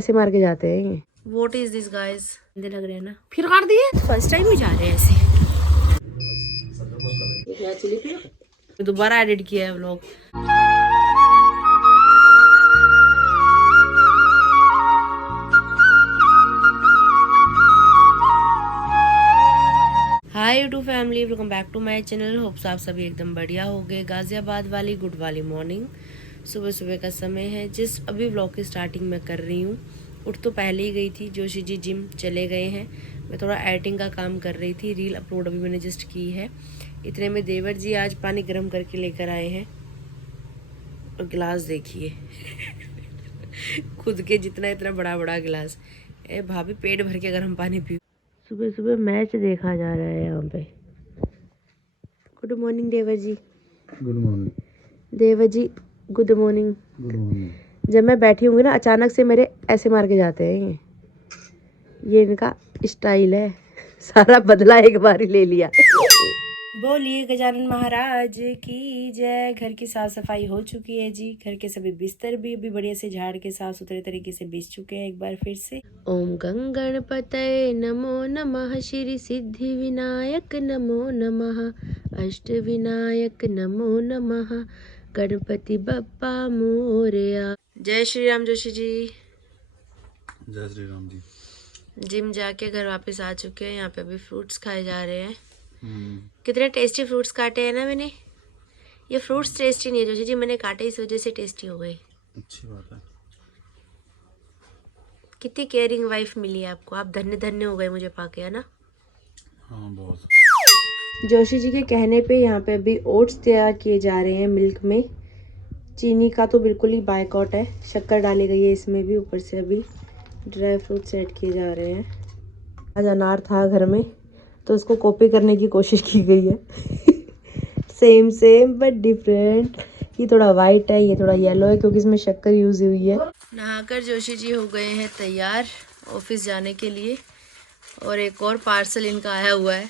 ऐसे मार के जाते हैं ये। What is this guys? गंदे लग रहे हैं ना। फिर काट दिए। फर्स्ट टाइम ही जा रहे हैं ऐसे। दोबारा एडिट किया है vlog. Hi YouTube family, welcome back to my channel. Hopes आप सभी एकदम बढ़िया हो गए। गाजियाबाद वाली गुड वाली मॉर्निंग, सुबह सुबह का समय है। जिस अभी व्लॉग की स्टार्टिंग मैं कर रही हूँ। उठ तो पहले ही गई थी, जोशी जी जिम चले गए हैं। मैं थोड़ा एडिटिंग का काम कर रही थी, रील अपलोड अभी मैंने जस्ट की है। इतने में देवर जी आज पानी गर्म करके लेकर आए हैं। और गिलास देखिए खुद के जितना इतना बड़ा बड़ा गिलास। ए भाभी, पेट भर के गर्म पानी पी। सुबह सुबह मैच देखा जा रहा है यहाँ पे। गुड मॉर्निंग देवर जी। गुड मॉर्निंग देवर जी, गुड मॉर्निंग। Good morning. जब मैं बैठी होंगी ना, अचानक से मेरे ऐसे मार के जाते हैं ये इनका स्टाइल है। सारा बदला एक बार ही ले लिया। बोलिए गजानन महाराज की जय। घर की साफ सफाई हो चुकी है जी। घर के सभी बिस्तर भी अभी बढ़िया से झाड़ के साफ सुथरे तरीके से बिछ चुके हैं एक बार फिर से। ओम गंगणपतये नमो नमः, श्री सिद्धि विनायक नमो नमः, अष्ट विनायक नमो नमः, गणपति बप्पा मोरया। जय श्री राम जोशी जी। जय श्री राम जी। जिम जाके घर वापस आ चुके हैं। यहाँ पे अभी फ्रूट्स खाए जा रहे हैं। कितने टेस्टी फ्रूट्स काटे हैं ना मैंने। ये फ्रूट्स टेस्टी नहीं है जोशी जी, मैंने काटे इस वजह से टेस्टी हो गए। अच्छी बात है। कितनी केयरिंग वाइफ मिली है आपको। आप धन्य धन्य हो गए मुझे पाके, है ना। हाँ, बहुत। जोशी जी के कहने पे यहाँ पे अभी ओट्स तैयार किए जा रहे हैं मिल्क में। चीनी का तो बिल्कुल ही बायकॉट है। शक्कर डाली गई है इसमें भी। ऊपर से अभी ड्राई फ्रूट्स ऐड किए जा रहे हैं। आज अनार था घर में तो उसको कॉपी करने की कोशिश की गई है। Same same but different. ये थोड़ा वाइट है, ये थोड़ा येलो है क्योंकि इसमें शक्कर यूज हुई है। नहाकर जोशी जी हो गए हैं तैयार ऑफिस जाने के लिए। और एक और पार्सल इनका आया हुआ है।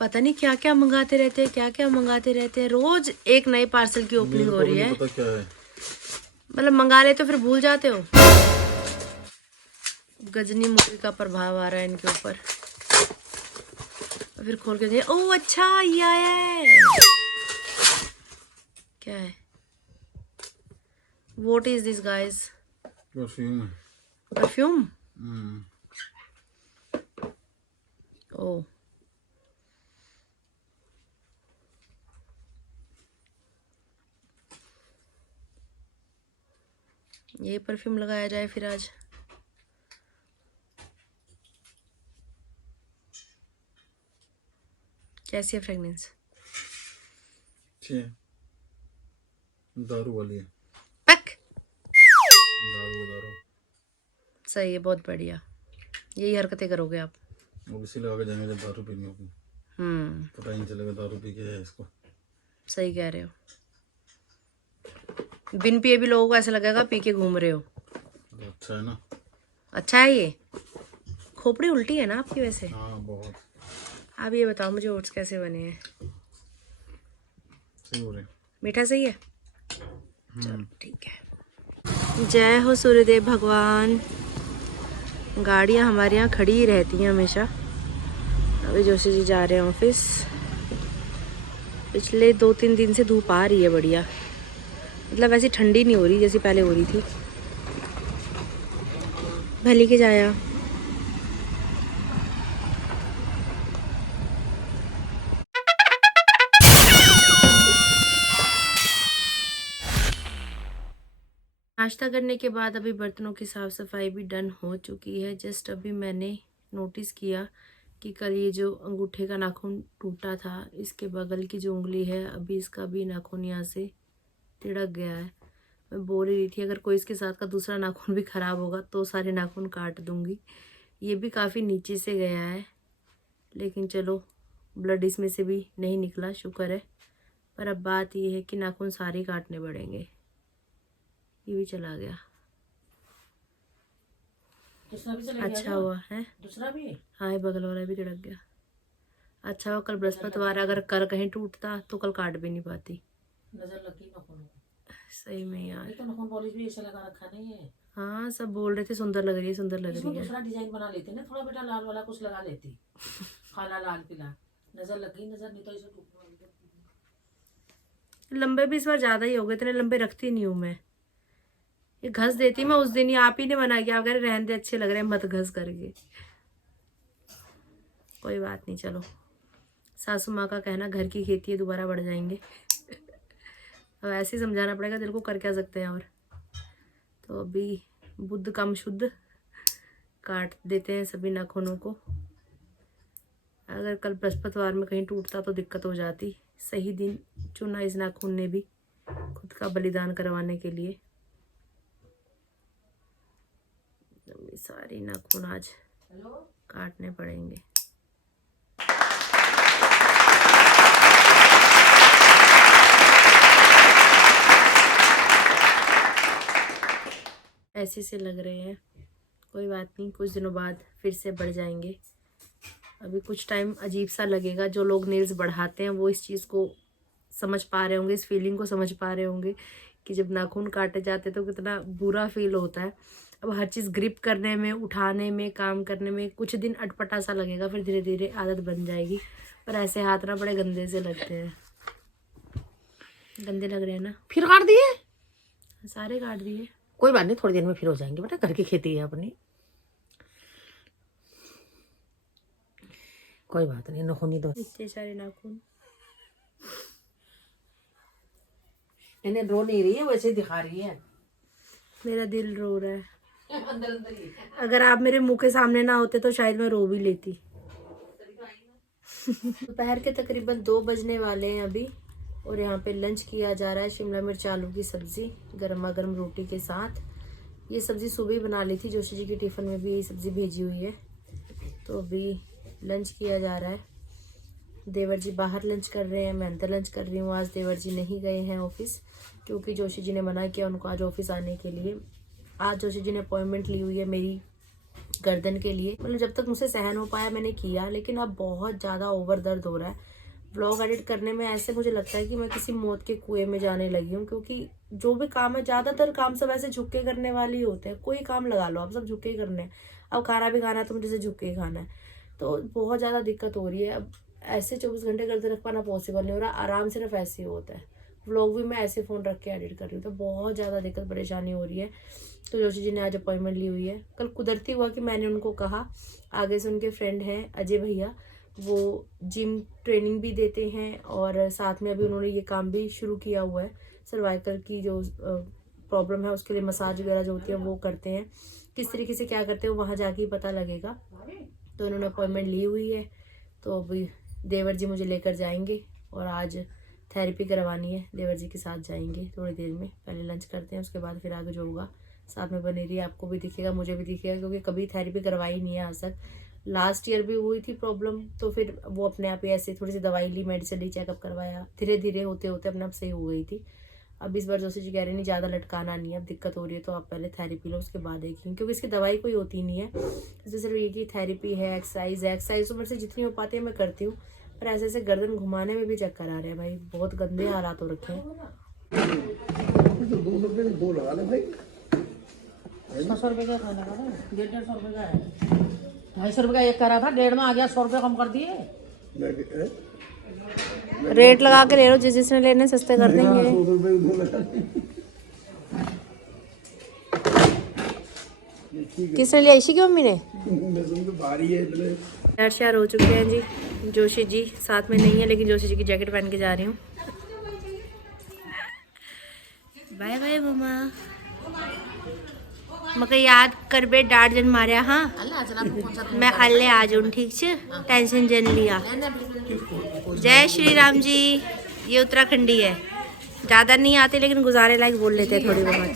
पता नहीं क्या क्या मंगाते रहते हैं, क्या क्या मंगाते रहते हैं। रोज एक नए पार्सल की ओपनिंग हो रही है। पता क्या है? मतलब मंगा लेते हो फिर भूल जाते हो। गजनी मुखी का प्रभाव आ रहा है इनके ऊपर। फिर खोल के देखिए, ओह अच्छा ये आया है। क्या है? What is this guys? Perfume है। परफ्यूम? ओह, ये परफ्यूम लगाया जाए फिर आज। कैसी है फ्रेगनेंस? अच्छी है। दारू वाली है। पक। दारू। सही है, बहुत बढ़िया। यही हरकतें करोगे आप। वो इसी लगा के जाएंगे जब दारू पीनी होगी। पता ही नहीं चलेगा दारू पी के है इसको। सही कह रहे हो। बिन पिए भी लोगों को ऐसा लगेगा पी के घूम रहे हो। तो अच्छा है ना। अच्छा है ये। खोपड़ी उल्टी है ना आपकी वैसे। हाँ, बहुत। आप ये बताओ मुझे, ओट्स कैसे बने हैं? सही हो रहे। मीठा सही है। चलो ठीक है। जय हो सूर्यदेव भगवान। गाड़ियाँ हमारे यहाँ खड़ी ही रहती हैं हमेशा। अभी जोशी जी जा रहे हैं ऑफिस। पिछले 2-3 दिन से धूप आ रही है बढ़िया। मतलब ऐसी ठंडी नहीं हो रही जैसी पहले हो रही थी। भली के जाया। नाश्ता करने के बाद अभी बर्तनों की साफ़ सफाई भी डन हो चुकी है। जस्ट अभी मैंने नोटिस किया कि कल ये जो अंगूठे का नाखून टूटा था, इसके बगल की जो उंगली है, अभी इसका भी नाखून यहाँ से तिड़क गया है। मैं बोल ही रही थी अगर कोई इसके साथ का दूसरा नाखून भी ख़राब होगा तो सारे नाखून काट दूँगी। ये भी काफ़ी नीचे से गया है, लेकिन चलो ब्लड इसमें से भी नहीं निकला, शुक्र है। पर अब बात ये है कि नाखून सारे काटने पड़ेंगे। ये भी चला गया। अच्छा हुआ है। दूसरा भी? हाँ, बगल वाला भी तिड़क गया। अच्छा हुआ कल बृहस्पतिवार, अगर कल कहीं टूटता तो कल काट भी नहीं पाती। नजर लगी नाखून। सही में यार। तो नाखून पॉलिश भी ऐसा लगा रखा नहीं है। हाँ सब बोल रहे थे सुंदर लग रही है, सुंदर लग रही है। दूसरा डिजाइन बना लेते ना, थोड़ा बेटा लाल वाला कुछ लगा लेती, काला लाल पीला, नजर लग गई, नजर नहीं तो इसे लंबे भी इस बार ज्यादा ही हो गए, इतने लंबे रखती नहीं हूँ मैं, ये घस देती मैं उस दिन ही, आप ही ने मना किया, अगर रहने दे अच्छे लग रहे हैं मत घस करके। कोई बात नहीं, चलो सासू माँ का कहना घर की खेती है, दोबारा बढ़ जाएंगे। अब ऐसे ही समझाना पड़ेगा, तेरे को कर क्या सकते हैं। और तो अभी बुद्ध कम शुद्ध काट देते हैं सभी नाखूनों को। अगर कल बृहस्पतिवार में कहीं टूटता तो दिक्कत हो जाती। सही दिन चुना इस नाखून ने भी खुद का बलिदान करवाने के लिए। सारी नाखून आज काटने पड़ेंगे। ऐसे से लग रहे हैं, कोई बात नहीं, कुछ दिनों बाद फिर से बढ़ जाएंगे। अभी कुछ टाइम अजीब सा लगेगा, जो लोग नेल्स बढ़ाते हैं वो इस चीज़ को समझ पा रहे होंगे, इस फीलिंग को समझ पा रहे होंगे कि जब नाखून काटे जाते तो कितना बुरा फील होता है। अब हर चीज़ ग्रिप करने में, उठाने में, काम करने में कुछ दिन अटपटा सा लगेगा, फिर धीरे धीरे आदत बन जाएगी। पर ऐसे हाथ ना बड़े गंदे से लगते हैं, गंदे लग रहे हैं ना। फिर काट दिए, सारे काट दिए। कोई बात नहीं, थोड़ी देर में फिर हो जाएंगे बेटा, घर की खेती है अपनी, कोई बात नहीं, नखूनी दो। इतने सारे नाखून इन्हें रो नहीं रही है, वैसे दिखा रही है। मेरा दिल रो रहा है। अंदर अंदर ही। अगर आप मेरे मुंह के सामने ना होते तो शायद मैं रो भी लेती। दोपहर के तकरीबन 2 बजने वाले हैं अभी, और यहाँ पे लंच किया जा रहा है। शिमला मिर्च आलू की सब्जी गर्मा गर्म रोटी के साथ। ये सब्जी सुबह ही बना ली थी, जोशी जी की टिफिन में भी यही सब्जी भेजी हुई है। तो अभी लंच किया जा रहा है। देवर जी बाहर लंच कर रहे हैं, मैं अंदर लंच कर रही हूँ। आज देवर जी नहीं गए हैं ऑफिस, क्योंकि जोशी जी ने मना किया उनको आज ऑफिस आने के लिए। आज जोशी जी ने अपॉइंटमेंट ली हुई है मेरी गर्दन के लिए। मतलब जब तक मुझसे सहन हो पाया मैंने किया, लेकिन अब बहुत ज़्यादा ओवर दर्द हो रहा है। व्लॉग एडिट करने में ऐसे मुझे लगता है कि मैं किसी मौत के कुएं में जाने लगी हूँ, क्योंकि जो भी काम है, ज़्यादातर काम सब ऐसे झुक के करने वाले ही होते हैं। कोई काम लगा लो आप, सब झुक के ही करने हैं। अब खाना भी खाना है तो मुझे से झुक के ही खाना है, तो बहुत ज़्यादा दिक्कत हो रही है। अब ऐसे 24 घंटे गर्दन रख पाना पॉसिबल नहीं हो रहा। आराम सिर्फ ऐसे ही होता है। व्लॉग भी मैं ऐसे फ़ोन रख के एडिट कर रही हूँ, तो बहुत ज़्यादा दिक्कत परेशानी हो रही है। तो जोशी जी ने आज अपॉइंटमेंट ली हुई है। कल कुदरती हुआ कि मैंने उनको कहा, आगे से उनके फ्रेंड हैं अजय भैया, वो जिम ट्रेनिंग भी देते हैं और साथ में अभी उन्होंने ये काम भी शुरू किया हुआ है। सर्वाइकल की जो प्रॉब्लम है उसके लिए मसाज वगैरह जो होती है वो करते हैं। किस तरीके से क्या करते हैं वहाँ जाके ही पता लगेगा। तो उन्होंने अपॉइंटमेंट ली हुई है। तो अभी देवर जी मुझे लेकर जाएंगे और आज थेरेपी करवानी है। देवर जी के साथ जाएंगे थोड़ी देर में। पहले लंच करते हैं, उसके बाद फिर आगे जो होगा। साथ में बनी रही, आपको भी दिखेगा मुझे भी दिखेगा, क्योंकि कभी थेरेपी करवाई नहीं है आज तक। लास्ट ईयर भी हुई थी प्रॉब्लम, तो फिर वो अपने आप ही ऐसे थोड़ी सी दवाई ली, मेडिसिन ली, चेकअप करवाया, धीरे धीरे होते होते अपने आप सही हो गई थी। अब इस बार जोशी जी कह रहे नहीं ज़्यादा लटकाना नहीं है, अब दिक्कत हो रही है तो आप पहले थेरेपी लो, उसके बाद देखेंगे, क्योंकि इसकी दवाई कोई होती नहीं है। इसमें सिर्फ ये की थेरेपी है, एक्सरसाइज है। एक्सरसाइज तो मेरे से जितनी हो पाती है मैं करती हूँ, पर ऐसे ऐसे गर्दन घुमाने में भी चक्कर आ रहे हैं भाई, बहुत गंदे हालात हो रखे हैं। 200 लगा ले भाई। 100 रुपये का खाना लगा, 150 रुपये का है, 250 रुपये का एक करा था, 1.5 में आ गया, 100 रुपये कम कर दिए। रेट लगा के ले लो, जिसने लेने सस्ते कर देंगे। किसने लिया? इसी की मम्मी ने। तैयार हो चुके हैं जी। जोशी जी साथ में नहीं है, लेकिन जोशी जी की जैकेट पहन के जा रही हूँ। बाय बाय मम्मा। मके याद कर बे डांट जन मारिया। हाँ मैं अल्ले आ जाऊँ, ठीक है, टेंशन जन लिया। जय श्री राम जी। ये उत्तराखंडी है, ज़्यादा नहीं आते लेकिन गुजारे लायक बोल लेते हैं थोड़ी बहुत।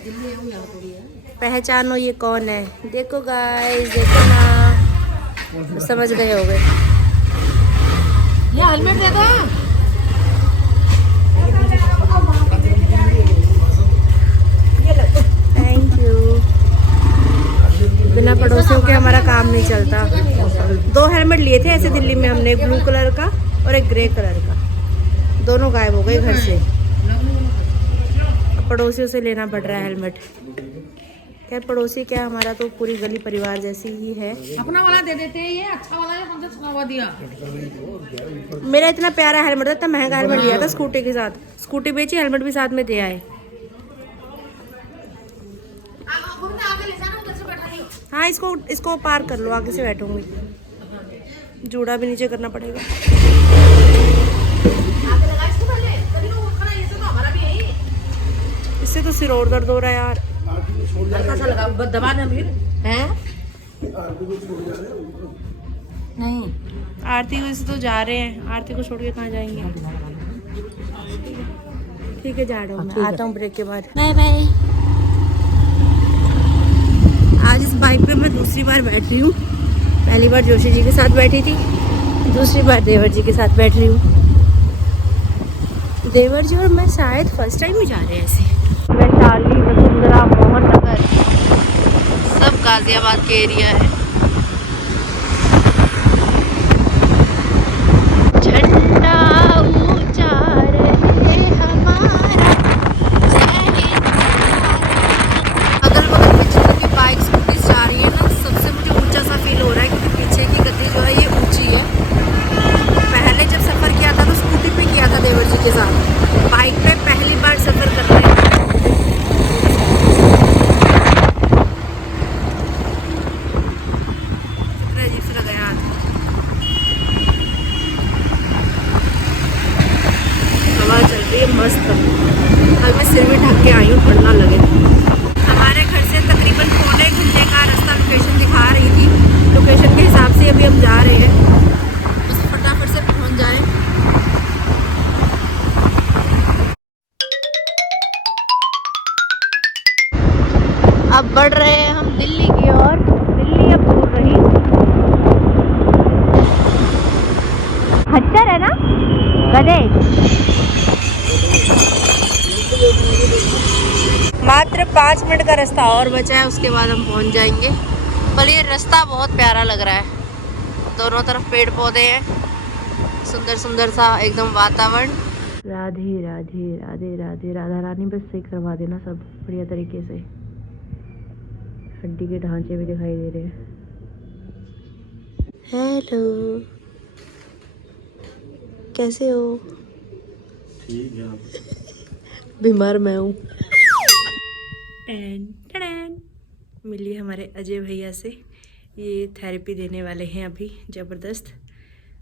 पहचानो ये कौन है? देखो गाइस, देखो ना, समझ गए होगे। ये हेलमेट दे दो। Thank you. बिना पड़ोसियों के हमारा काम नहीं चलता। 2 हेलमेट लिए थे ऐसे दिल्ली में हमने, ब्लू कलर का और एक ग्रे कलर का, दोनों गायब हो गए घर से। अब पड़ोसियों से लेना पड़ रहा है हेलमेट। क्या पड़ोसी क्या, हमारा तो पूरी गली परिवार जैसी ही है। अपना वाला दे देते हैं, ये अच्छा वाला है, कौन सा छुआ हुआ दिया। मेरा इतना प्यारा हेलमेट था, इतना महंगा हेलमेट लिया था स्कूटी के साथ, स्कूटी बेची हेलमेट भी साथ में दे आए। हाँ इसको पार कर लो, आगे से बैठूंगी, जूड़ा भी नीचे करना पड़ेगा। इससे तो सिर और दर्द हो रहा है यार। सा लगा दबा दे फिर हैं। नहीं आरती को तो जा रहे हैं, आरती को छोड़ के कहाँ जाएंगे। ठीक है जा रहा हूँ, आता हूँ ब्रेक के बाद। Bye bye. आज इस बाइक पे मैं दूसरी बार बैठ रही हूँ। पहली बार जोशी जी के साथ बैठी थी, दूसरी बार देवर जी के साथ बैठ रही हूँ। देवर जी और मैं शायद फर्स्ट टाइम ही जा रहे हैं ऐसे। वैशाली, वसुंधरा, मोहन नगर सब गाजियाबाद के एरिया है। झंडा ऊंचा रहे हमारा, अगल बगल में जितनी बाइक स्कूटी जा रही है ना, सबसे मुझे ऊंचा सा फील हो रहा है क्योंकि पीछे की गति जो है ये ऊंची है। पहले जब सफ़र किया था तो स्कूटी पे किया था देवर जी के साथ, बाइक पे पहली बार सफ़र कर रहे हैं। अजीब सा लगा यार। हवा चल रही है मस्त। कल मैं सिर में ढक के आई हूँ, पढ़ना लगे। हमारे घर से तकरीबन पौने घंटे का रास्ता लोकेशन दिखा रही थी, लोकेशन के हिसाब से अभी हम जा रहे हैं, बस फटाफट से पहुँच जाएं। अब बढ़ रहे हैं हम दिल्ली की ओर। दिल्ली अब दूर रही, खच्चर है ना गधे। मात्र 5 मिनट का रास्ता और बचा है, उसके बाद हम पहुंच जाएंगे। पर ये रास्ता बहुत प्यारा लग रहा है, दोनों तरफ पेड़ पौधे हैं, सुंदर सुंदर सा एकदम वातावरण। राधे राधे राधे राधे, राधा रानी बस सही करवा देना सब बढ़िया तरीके से। हड्डी के ढांचे भी दिखाई दे रहे हैं। हेलो, कैसे हो? ठीक है। बीमार मैं हूँ। मिली हमारे अजय भैया से, ये थेरेपी देने वाले हैं अभी जबरदस्त।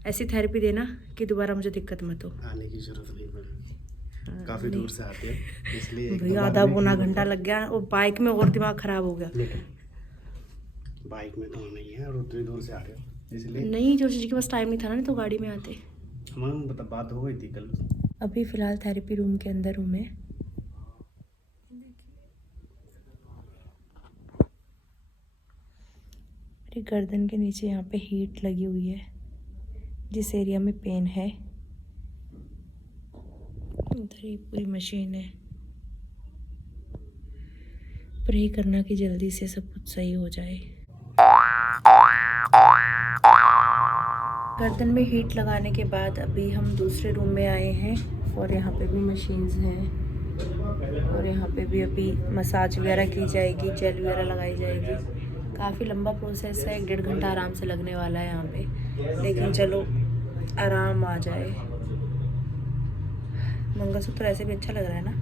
ऐसी थेरेपी देना कि दोबारा मुझे दिक्कत मत हो। आने की जरूरत नहीं पड़ी, काफी दूर से आते हैं इसलिए। भैया आधा पौना घंटा लग गया, और बाइक में और दिमाग खराब हो गया। बाइक में तो नहीं है और उतनी दूर से आ रहे हो इसलिए। नहीं जोशी जी के पास टाइम नहीं था ना, नहीं तो गाड़ी में आते। हमारा बात हो गई थी कल। अभी फिलहाल थेरेपी रूम के अंदर हूँ मैं। मेरी गर्दन के नीचे यहाँ पे हीट लगी हुई है, जिस एरिया में पेन है उधर ही पूरी मशीन है। प्रे करना कि जल्दी से सब कुछ सही हो जाए। गर्दन में हीट लगाने के बाद अभी हम दूसरे रूम में आए हैं, और यहाँ पे भी मशीन्स हैं, और यहाँ पे भी अभी मसाज वगैरह की जाएगी, जेल वगैरह लगाई जाएगी। काफ़ी लंबा प्रोसेस है, 1-1.5 घंटा आराम से लगने वाला है यहाँ पे, लेकिन चलो आराम आ जाए। मंगलसूत्र ऐसे भी अच्छा लग रहा है ना।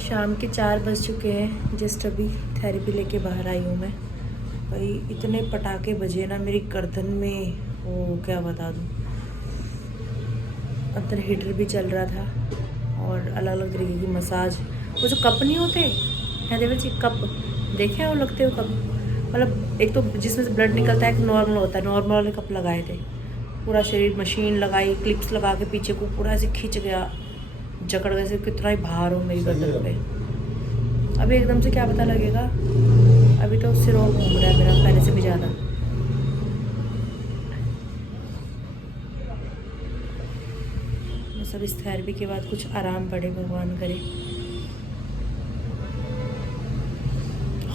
शाम के 4 बज चुके हैं, जस्ट अभी थेरेपी लेके बाहर आई हूँ मैं। भाई इतने पटाखे बजे ना मेरी गर्दन में, वो क्या बता दूँ। अंदर हीटर भी चल रहा था और अलग अलग तरीके की मसाज। वो जो कप नहीं होते हैं देवर जी, कप देखे हैं वो लगते हो कप, मतलब एक तो जिसमें से ब्लड निकलता है, एक नॉर्मल होता है, नॉर्मल वाले कप लगाए थे। पूरा शरीर मशीन लगाई, क्लिप्स लगा के पीछे को पूरा ऐसे खींच गया, जकड़ वैसे कितना ही भार हो मेरी गर्दन पे। अभी एकदम से क्या पता लगेगा, अभी तो सिर और घूम रहा है मेरा पहले से भी ज़्यादा। बस अब इस थेरेपी के बाद कुछ आराम पड़े, भगवान करे।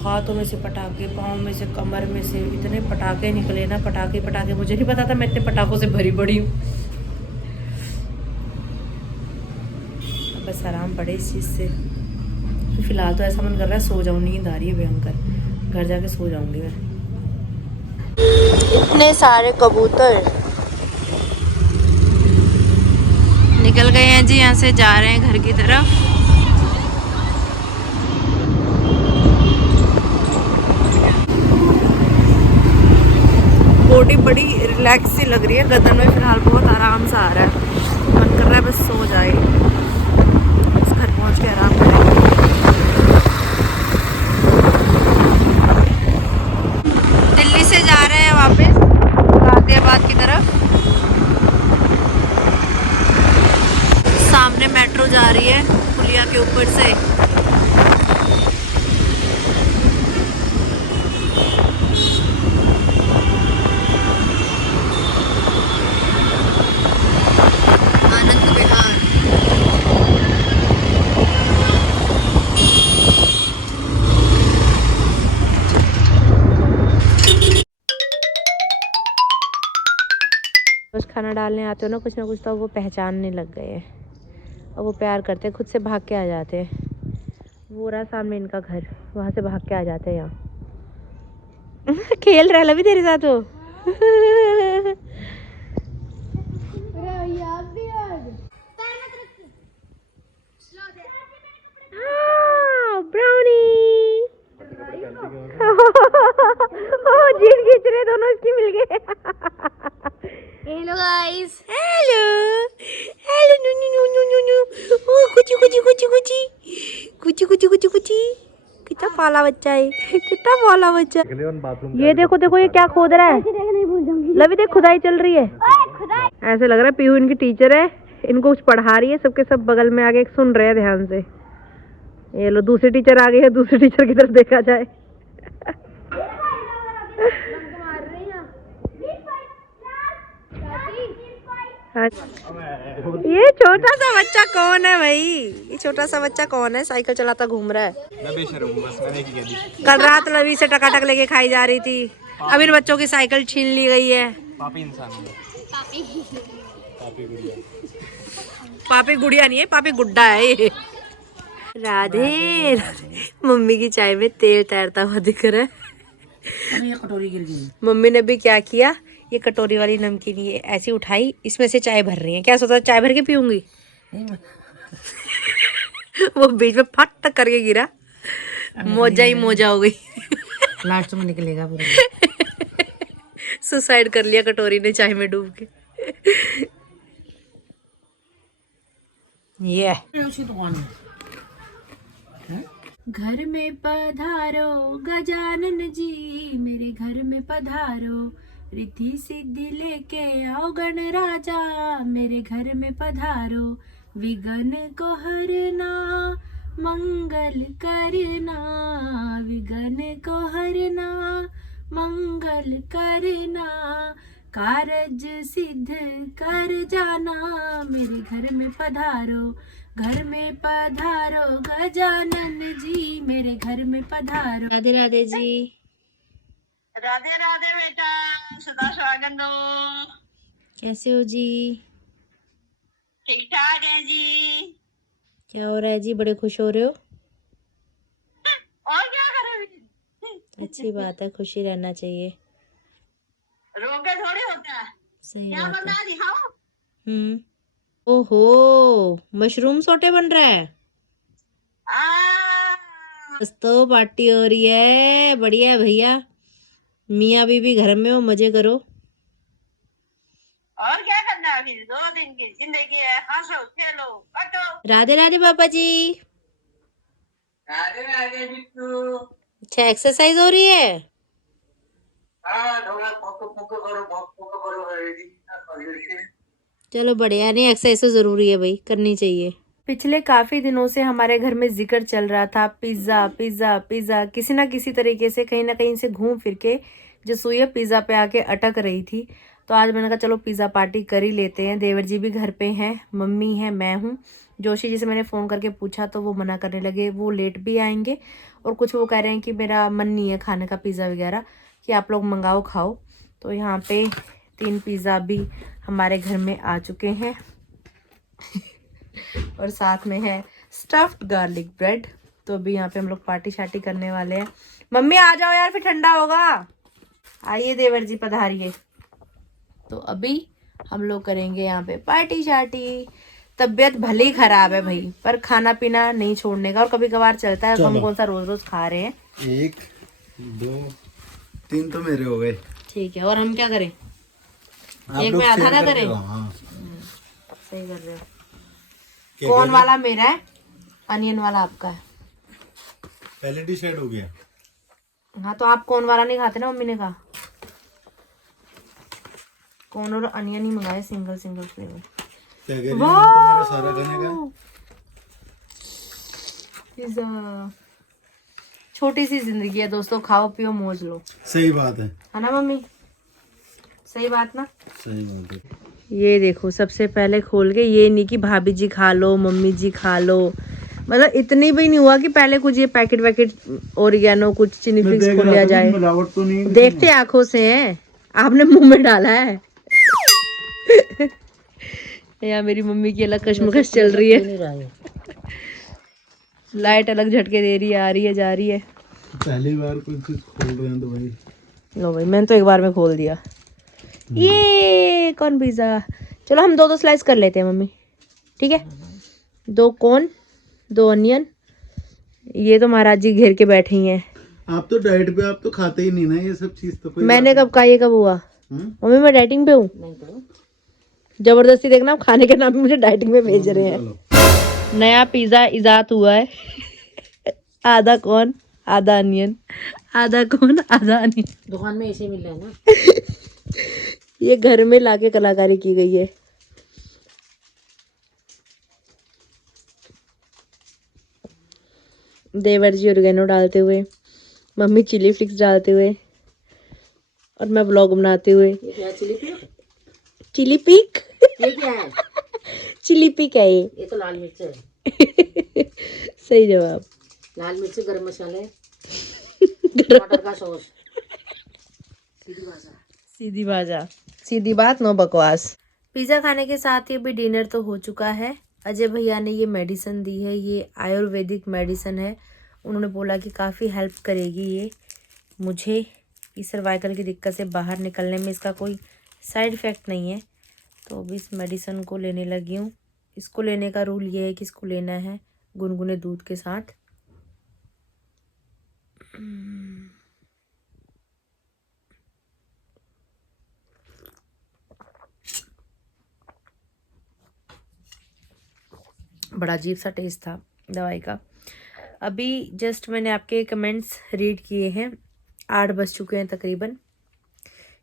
हाथों में से पटाखे, पाँव में से, कमर में से इतने पटाखे निकले ना, पटाखे पटाखे। मुझे नहीं पता था मैं इतने पटाखों से भरी पड़ी हूँ। बस आराम पड़े इस चीज़ से। फिलहाल तो ऐसा मन कर रहा है सो जाऊँ, नींद आ रही है भयंकर। घर जाके सो जाऊंगी मैं। इतने सारे कबूतर निकल गए हैं जी, यहाँ से जा रहे हैं घर की तरफ। बॉडी बड़ी रिलैक्स सी लग रही है, गर्दन में फिलहाल बहुत आराम सा आ रहा है। मन कर रहा है बस सो जाए, बस घर पहुँच के आराम करें। दिल्ली से जा रहे हैं वापस गाजियाबाद की तरफ। सामने मेट्रो जा रही है पुलिया के ऊपर से। आनंद विहार। बस खाना डालने आते हो ना कुछ तो वो पहचानने लग गए हैं। अब वो प्यार करते हैं, खुद से भाग के आ जाते हैं। वो रहा सामने इनका घर, वहाँ से भाग के आ जाते हैं यहाँ। खेल रहा है लवी तेरे साथ वो। ब्राउनी जीन खींच रहे दोनों, इसकी मिल गए। हेलो गाइस, हेलो हेलो नु नु नु नु नु नु। ओ कुची कुची कुची कुची कुची कुची कुची कुची। कितना पाला बच्चा है, कितना पाला बच्चा। ये देखो देखो ये क्या खोद रहा है। लवी देख खुदाई चल रही है। ऐसे लग रहा है पीहू इनकी टीचर है, इनको कुछ पढ़ा रही है। सबके सब बगल में आगे सुन रहे हैं ध्यान से। ये लो दूसरी टीचर आ गई है, दूसरी टीचर की तरफ देखा जाए। ये छोटा सा बच्चा कौन है भाई? ये छोटा सा बच्चा कौन है? साइकिल चलाता घूम रहा है। मैं बेशर्म हूं, बस मैंने की कह दी। कल रात लवी से टकाटक लेके खाई जा रही थी, अब इन बच्चों की साइकिल छीन ली गई है। पापी इंसान है। पापी गुड़िया। पापी गुड़िया नहीं है, पापी गुड्डा है ये। राधे मम्मी की चाय में तेल तैरता हुआ दिख रहा है। अरे ये कटोरी गिर गई। मम्मी ने भी क्या किया, ये कटोरी वाली नमकीन ये ऐसी उठाई, इसमें से चाय भर रही है। क्या सोचा चाय भर के पीऊंगी? वो बीच में फट करके गिरा, मोजा ही मोजा हो गई। लास्ट में निकलेगा पूरा। सुसाइड कर लिया कटोरी ने चाय में डूब के। ये घर में पधारो गजानन जी, मेरे घर में पधारो, रिद्धि सिद्धि लेके आओ गण राजा, मेरे घर में पधारो, विघ्न को हरना मंगल करना, विघ्न को हरना मंगल करना, कारज सिद्ध कर जाना, मेरे घर में पधारो, घर में पधारो गजानन जी, मेरे घर में पधारो। राधे राधे जी। राधे राधे बेटा, सदा स्वागत हो। कैसे हो जी? ठीक ठाक है जी। क्या हो रहा है जी? बड़े खुश हो रहे हो? और क्या करें? अच्छी बात है, खुशी रहना चाहिए। रोके थोड़ी होता है। सही क्या बात है। बना दिखाओ। ओहो, मशरूम सोटे बन रहा है। बस तो पार्टी हो रही है, बढ़िया है भैया। मियाँ बीबी घर में हो, मजे करो। और क्या करना है, अभी 2 दिन की जिंदगी है, हंसो खेलो कटो। राधे राधे पापा जी। राधे राधे बिट्टू। अच्छा एक्सरसाइज हो रही है। थोड़ा पोको करो। चलो बढ़िया, नहीं एक्सरसाइज तो जरूरी है भाई, करनी चाहिए। पिछले काफी दिनों से हमारे घर में जिक्र चल रहा था पिज्जा पिज्जा पिज्जा, किसी ना किसी तरीके से कहीं ना कहीं से घूम फिर के जो सुई पिज्जा पे आके अटक रही थी। तो आज मैंने कहा चलो पिज्जा पार्टी कर ही लेते हैं। देवर जी भी घर पे हैं, मम्मी है, मैं हूँ, जोशी जी से मैंने फ़ोन करके पूछा तो वो मना करने लगे, वो लेट भी आएंगे और कुछ वो कह रहे हैं कि मेरा मन नहीं है खाने का पिज़्ज़ा वगैरह, कि आप लोग मंगाओ खाओ। तो यहाँ पे 3 पिज़्ज़ा भी हमारे घर में आ चुके हैं और साथ में है स्टफ्ड गार्लिक ब्रेड। तो अभी यहाँ पे हम लोग पार्टी शार्टी करने वाले हैं। मम्मी आ जाओ यार, फिर ठंडा होगा। आइए देवर जी पधारिए। तो अभी हम लोग करेंगे यहाँ पे पार्टी शार्टी। तबीयत भले ही खराब है भाई, पर खाना पीना नहीं छोड़ने का, और कभी कभार चलता है, हम कौन सा रोज रोज खा रहे हैं। 1 2 3 तो मेरे हो गए। ठीक है, और हम क्या करें, आप एक लोग में आधा शेयर ना करके करें। खाओ, हाँ। सही कर रहे हो। क्या कौन कह रहे? वाला मेरा है, अनियन वाला आपका है। पहले डिसाइड हो गया। हाँ तो आप कौन वाला नहीं खाते ना, मम्मी ने कहा कौन और अनियन ही मंगाए, सिंगल सिंगल फ्लेवर। क्या कह रही है? तो मेरा सारा खाने का पिज़्ज़ा। छोटी सी जिंदगी है दोस्तों, खाओ पियो मौज लो। सही बात है ना मम्मी, सही बात ना। सही बात है। ये देखो सबसे पहले खोल के, ये नहीं कि भाभी जी खा लो, मम्मी जी खा लो, मतलब इतनी भी नहीं हुआ कि पहले कुछ ये पैकेट वैकेट ओरिगेनो कुछ चिली फ्लेक्स खोल लिया जाए। मिलावट तो नहीं देखते आंखों से है, आपने मुंह में डाला है। यहाँ मेरी मम्मी की अलग कशमकश चल रही है, लाइट अलग झटके दे रही है, आ रही है जा रही है। पहली बार कुछ चीज खोल रहे हैं तो भाई लो भाई, मैंने तो एक बार में खोल दिया। ये कौन पिज़्ज़ा, चलो हम 2-2 स्लाइस कर लेते हैं मम्मी, ठीक है। 2 कोन, 2 अनियन। ये तो महाराज जी घेर के बैठे ही हैं। आप तो डाइट पे, आप तो खाते ही नहीं ना ये सब चीज। तो कोई मैंने कब कहा, ये कब हुआ? मम्मी मैं डाइटिंग पे हूँ। जबरदस्ती देखना, आप खाने के नाम पे मुझे डाइटिंग में भेज रहे हैं। नया पिज़्ज़ा इजाद हुआ है। आधा कौन आधा अनियन, आधा कौन आधा अनियन। दुकान में ऐसे मिल रहा है ना। ये घर में लाके कलाकारी की गई है। देवर जी ऑर्गेनो डालते हुए, मम्मी चिली फ्लिक्स डालते हुए, और मैं व्लॉग बनाते हुए। ये क्या है, चिली पीक? चिली पीक, ये क्या है? चिली पीक है ये। ये तो लाल मिर्च है। सही जवाब। लाल मिर्च, गरम मसाले, टमाटर का सॉस। सीधी भाषा, सीधी बात, नो बकवास। पिज़्ज़ा खाने के साथ ही अभी डिनर तो हो चुका है। अजय भैया ने ये मेडिसिन दी है, ये आयुर्वेदिक मेडिसिन है। उन्होंने बोला कि काफ़ी हेल्प करेगी ये मुझे, इस सर्वाइकल की दिक्कत से बाहर निकलने में। इसका कोई साइड इफ़ेक्ट नहीं है। तो अभी इस मेडिसिन को लेने लगी हूँ। इसको लेने का रूल ये है कि इसको लेना है गुनगुने दूध के साथ। बड़ा अजीब सा टेस्ट था दवाई का। अभी जस्ट मैंने आपके कमेंट्स रीड किए हैं, 8 बज चुके हैं तकरीबन,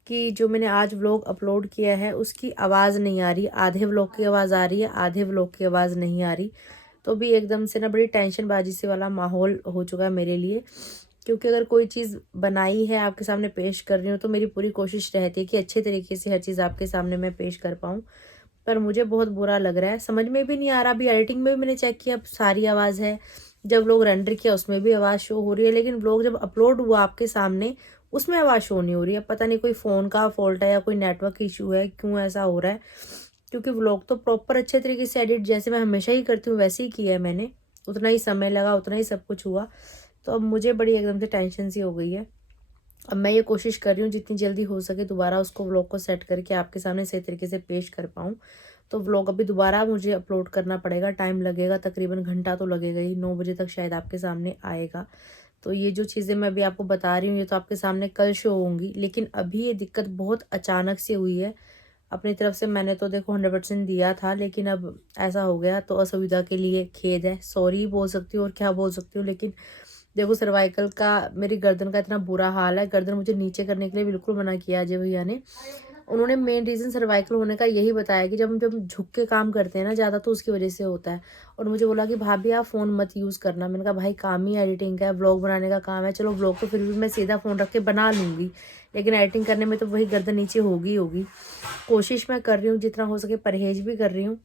कि जो मैंने आज व्लॉग अपलोड किया है उसकी आवाज़ नहीं आ रही। आधे व्लॉग की आवाज़ आ रही है, आधे व्लॉग की आवाज़ नहीं आ रही। तो भी एकदम से ना बड़ी टेंशनबाजी से वाला माहौल हो चुका है मेरे लिए, क्योंकि अगर कोई चीज़ बनाई है आपके सामने पेश कर रही हूँ तो मेरी पूरी कोशिश रहती है कि अच्छे तरीके से हर चीज़ आपके सामने मैं पेश कर पाऊँ। पर मुझे बहुत बुरा लग रहा है, समझ में भी नहीं आ रहा। अभी एडिटिंग में भी मैंने चेक किया, अब सारी आवाज़ है। जब लोग रेंडर किया उसमें भी आवाज़ शो हो रही है, लेकिन व्लॉग जब अपलोड हुआ आपके सामने उसमें आवाज़ शो नहीं हो रही है। पता नहीं कोई फ़ोन का फॉल्ट है या कोई नेटवर्क इशू है, क्यों ऐसा हो रहा है। क्योंकि व्लॉग तो प्रॉपर अच्छे तरीके से एडिट जैसे मैं हमेशा ही करती हूँ वैसे ही किया है मैंने, उतना ही समय लगा, उतना ही सब कुछ हुआ। तो अब मुझे बड़ी एकदम से टेंशन सी हो गई है। अब मैं ये कोशिश कर रही हूँ जितनी जल्दी हो सके दोबारा उसको व्लॉग को सेट करके आपके सामने सही तरीके से पेश कर पाऊँ। तो व्लॉग अभी दोबारा मुझे अपलोड करना पड़ेगा, टाइम लगेगा, तकरीबन घंटा तो लगेगा ही, 9 बजे तक शायद आपके सामने आएगा। तो ये जो चीज़ें मैं अभी आपको बता रही हूँ ये तो आपके सामने कल शो होंगी, लेकिन अभी ये दिक्कत बहुत अचानक से हुई है। अपनी तरफ से मैंने तो देखो 100% दिया था, लेकिन अब ऐसा हो गया तो असुविधा के लिए खेद है, सॉरी बोल सकती हूँ और क्या बोल सकती हूँ। लेकिन देखो सर्वाइकल का, मेरी गर्दन का इतना बुरा हाल है, गर्दन मुझे नीचे करने के लिए बिल्कुल मना किया अजय भैया ने। उन्होंने मेन रीज़न सर्वाइकल होने का यही बताया कि जब झुक के काम करते हैं ना ज़्यादा तो उसकी वजह से होता है। और मुझे बोला कि भाभी आप फ़ोन मत यूज़ करना। मैंने कहा भाई काम ही एडिटिंग का है, व्लॉग बनाने का काम है। चलो व्लॉग तो फिर भी मैं सीधा फ़ोन रख के बना लूँगी, लेकिन एडिटिंग करने में तो वही गर्दन नीचे होगी। कोशिश मैं कर रही हूँ जितना हो सके, परहेज भी कर रही हूँ।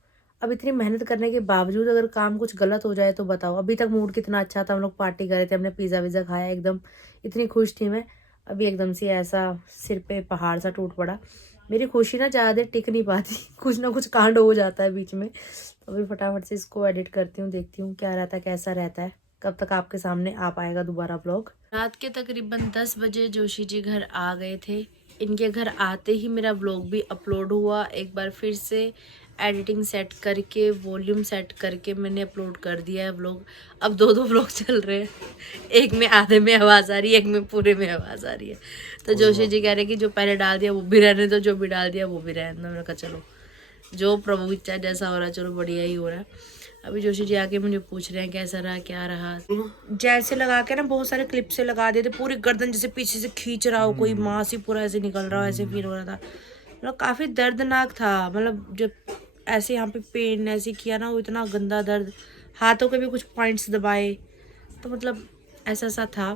अब इतनी मेहनत करने के बावजूद अगर काम कुछ गलत हो जाए तो बताओ। अभी तक मूड कितना अच्छा था, हम लोग पार्टी कर रहे थे, हमने पिज़्ज़ा विज़ा खाया, एकदम इतनी खुश थी मैं। अभी एकदम से ऐसा सिर पे पहाड़ सा टूट पड़ा। मेरी खुशी ना ज़्यादा देर टिक नहीं पाती, कुछ ना कुछ कांड हो जाता है बीच में। तो अभी फटाफट से इसको एडिट करती हूँ, देखती हूँ क्या रहता है, कैसा रहता है, कब तक आपके सामने आ पाएगा दोबारा ब्लॉग। रात के तकरीबन 10 बजे जोशी जी घर आ गए थे। इनके घर आते ही मेरा व्लॉग भी अपलोड हुआ। एक बार फिर से एडिटिंग सेट करके, वॉल्यूम सेट करके मैंने अपलोड कर दिया है व्लॉग। अब 2 व्लॉग चल रहे हैं, एक में आधे में आवाज़ आ रही है, एक में पूरे में आवाज़ आ रही है। तो जोशी जी कह रहे कि जो पहले डाल दिया वो भी रहने दो, जो भी डाल दिया वो भी रहने दो। मैंने कहा चलो जो प्रभु इच्छा, जैसा हो रहा है चलो बढ़िया ही हो रहा है। अभी जोशी जी आके मुझे पूछ रहे हैं कैसा रहा, क्या रहा। जैसे लगा के ना बहुत सारे क्लिप से लगा देते, पूरी गर्दन जैसे पीछे से खींच रहा हो कोई, मांस ही पूरा ऐसे निकल रहा हो, ऐसे फील हो रहा था। मतलब काफ़ी दर्दनाक था। मतलब जब ऐसे यहाँ पे पेन ऐसे किया ना, वो इतना गंदा दर्द, हाथों के भी कुछ पॉइंट्स दबाए, तो मतलब ऐसा सा था।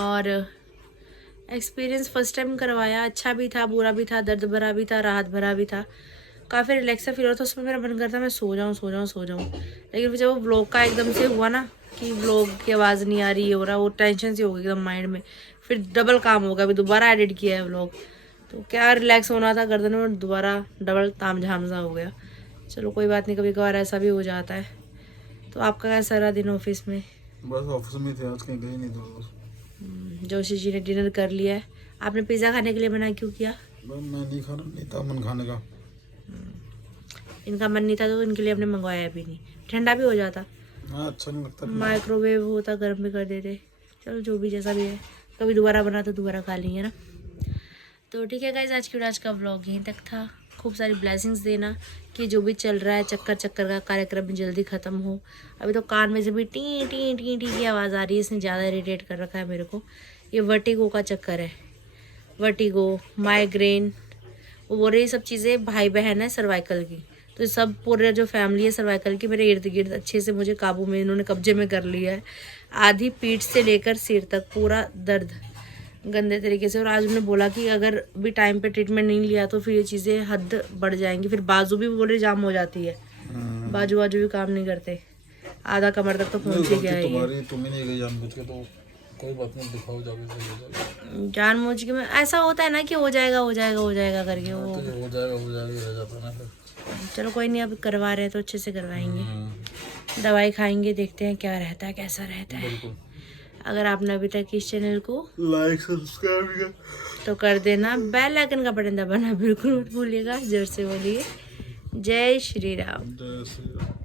और एक्सपीरियंस फर्स्ट टाइम करवाया, अच्छा भी था, बुरा भी था, दर्द भरा भी था, राहत भरा भी था। काफ़ी रिलैक्स फील हो रहा था। उसमें मेरा मन करता मैं सो जाऊँ सो जाऊँ सो जाऊँ, लेकिन फिर जब वो व्लॉग का एकदम से हुआ ना कि व्लॉग की आवाज़ नहीं आ रही, हो रहा, वो टेंशन सी हो गई एकदम माइंड में। फिर डबल काम हो गया, अभी दोबारा एडिट किया है व्लॉग, तो क्या रिलैक्स होना था गर्दन में, दोबारा डबल तामझाम सा हो गया। चलो कोई बात नहीं, कभी कभार ऐसा भी हो जाता है। तो आपका कैसा रहा दिन ऑफिस में? बस ऑफिस में थे आज, कहीं गए नहीं थे। जोशी जी ने डिनर कर लिया है। आपने पिज़्ज़ा खाने के लिए मना क्यों किया? बस मैं नहीं खाना, नहीं था मन खाने का। इनका मन नहीं था तो इनके लिए हमने मंगवाया भी नहीं, ठंडा भी हो जाता, हाँ अच्छा नहीं लगता। माइक्रोवेव होता गर्म भी कर देते। चलो जो भी जैसा भी है, कभी दोबारा बना तो दोबारा खा लेंगे ना। तो ठीक है गाइस, आज का व्लॉग यहीं तक था। खूब सारी ब्लेसिंग्स देना कि जो भी चल रहा है चक्कर चक्कर का कार्यक्रम जल्दी ख़त्म हो। अभी तो कान में से भी टी टी टी टी की आवाज़ आ रही है, इसने ज़्यादा इरिटेट कर रखा है मेरे को। ये वर्टिगो का चक्कर है, वर्टिगो, माइग्रेन, वो बोल रही है सब चीज़ें भाई बहन है सर्वाइकल की। तो सब पूरे जो फैमिली है सर्वाइकल की मेरे इर्द गिर्द अच्छे से मुझे काबू में, इन्होंने कब्जे में कर लिया है। आधी पीठ से लेकर सिर तक पूरा दर्द गंदे तरीके से। और आज उन्होंने बोला कि अगर भी टाइम पे ट्रीटमेंट नहीं लिया तो फिर ये चीज़ें हद बढ़ जाएंगी। फिर बाजू भी बोले जाम हो जाती है, बाजू भी काम नहीं करते, आधा कमर तक तो पहुँच ही गया है। तुम ही नहीं गई जानबूझ के, तो कोई बात नहीं, दिखाओ जाके सही हो जाएगा। जानबूझ के मैं, ऐसा होता है ना कि हो जाएगा हो जाएगा हो जाएगा करके वो हो जाएगा रह जाता ना फिर। चलो कोई नहीं, अब करवा रहे हैं तो अच्छे से करवाएंगे, दवाई खाएंगे, देखते हैं क्या रहता है कैसा रहता है। अगर आपने अभी तक इस चैनल को लाइक सब्सक्राइब किया तो कर देना, बेल आइकन का बटन दबाना बिल्कुल मत भूलिएगा। जोर से बोलिए जय श्री राम। जय श्री राम।